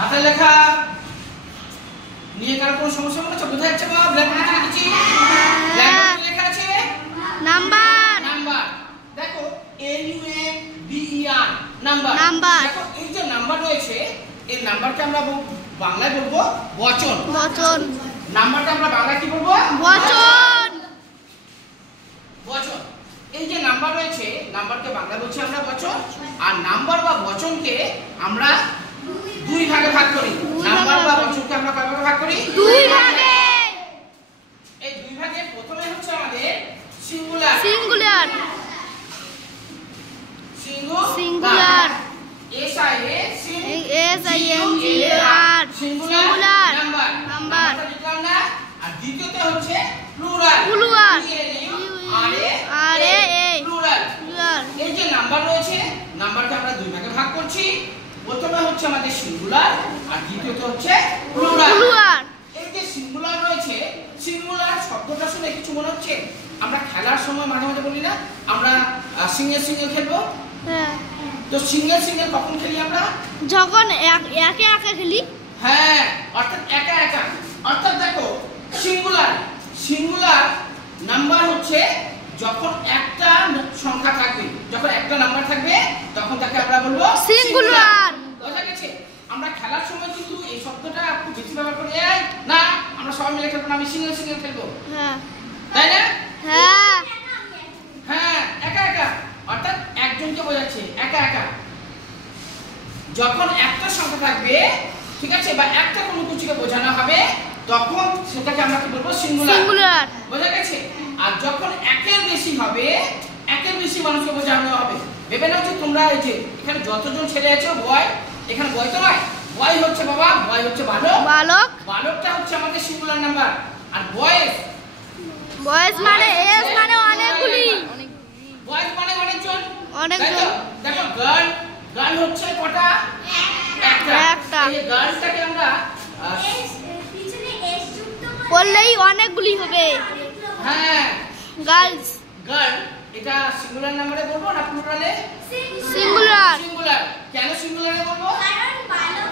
হাতে লেখা নিয়ে কার কোন সমস্যা মনে হচ্ছে? বোঝা যাচ্ছে বাবা? ব্ল্যাকবোর্ডে লিখেছি, ব্ল্যাকবোর্ডে লেখা আছে নাম্বার। নাম্বার। দেখো NUMBER নাম্বার। দেখো এই যে নাম্বার রয়েছে, এই নাম্বারকে আমরা বাংলায় বলবো বচন। বচন। নাম্বারটা আমরা বাংলায় কি বলবো? বচন। বচন। এই যে নাম্বার রয়েছে, নাম্বারকে বাংলায় বলছি আমরা বচন। আর নাম্বার বা বচনকে আমরা দুই ভাগে ভাগ করি। নাম্বার বা বচনকে আমরা কয় ভাগে ভাগ করি? দুই ভাগে। এই দুই ভাগে প্রথমে হচ্ছে আমাদের singular. Singular. Singular. SINGULAR singular number. লিখলাম না। আর দ্বিতীয়টা হচ্ছে প্লুরাল। প্লুরাল। প্লুরাল। এই যে নাম্বার রয়েছে, নাম্বারকে আমরা দুই ভাগে ভাগ করছি। প্রথমে হচ্ছে আমাদের সিঙ্গুলার আর দ্বিতীয়ত হচ্ছে প্লুরাল। এই যে সিঙ্গুলার রয়েছে, সিঙ্গুলার শব্দটা শুনে কিছু মনে হচ্ছে? আমরা খেলার সময় মাঝে মাঝে বলি না আমরা সিঙ্গেল সিঙ্গেল খেলবো? হ্যাঁ। তো সিঙ্গেল সিঙ্গেল কখন খেলি আমরা? যখন একে একে খেলি। হ্যাঁ, অর্থাৎ একা একা। অর্থাৎ দেখো সিঙ্গুলার, সিঙ্গুলার নাম্বার হচ্ছে যখন একটা সংখ্যা থাকবে, যখন একটা নাম্বার থাকবে তখন তাকে আমরা বলবো সিঙ্গুলার। বোঝা গেছে? আমরা খেলার সময় কিন্তু এই শব্দটা খুব বেশি ব্যবহার করি। না, আমরা সবাই মিলে খেলবো না, আমি সিঙ্গেল সিঙ্গেল খেলবো। হ্যাঁ। তাই না? হ্যাঁ। হ্যাঁ, একা একা। অর্থাৎ একজনকে বোঝাচ্ছে একা একা। যখন একটা সংখ্যা থাকবে, ঠিক আছে, বা একটা কোনো কিছুকে বোঝানো হবে তখন সেটাকে আমরা কি বলবো? সিঙ্গুলার। বোঝা গেছে? আর যখন একের বেশি হবে, একের বেশি মানুষকে বোঝানো হবে। ভেবে নাও যে তোমরা এই যে এখানে যতজন ছেলে আছে বয়, এখানে বয় তো নয়, বয় হচ্ছে বাবা, বয় হচ্ছে বালক। বালকটা হচ্ছে আমাদের সিঙ্গুলার নাম্বার। আর বয়েজ, বয়েজ মানে এস মানে অনেকগুলি। বয়েজ মানে অনেকজন। অনেকজন। দেখো গার্ল, গার্ল হচ্ছে কটা? একটা। এই গার্লটাকে আমরা পিছনে এস যুক্ত বললেই অনেকগুলি হবে। হ্যাঁ, গার্লস। গার্ল এটা সিঙ্গুলার নাম্বারে বলবো না প্লুরালে? সিঙ্গুলার। সিঙ্গুলার। কেন সিঙ্গুলারে বলবো? কারণ বালক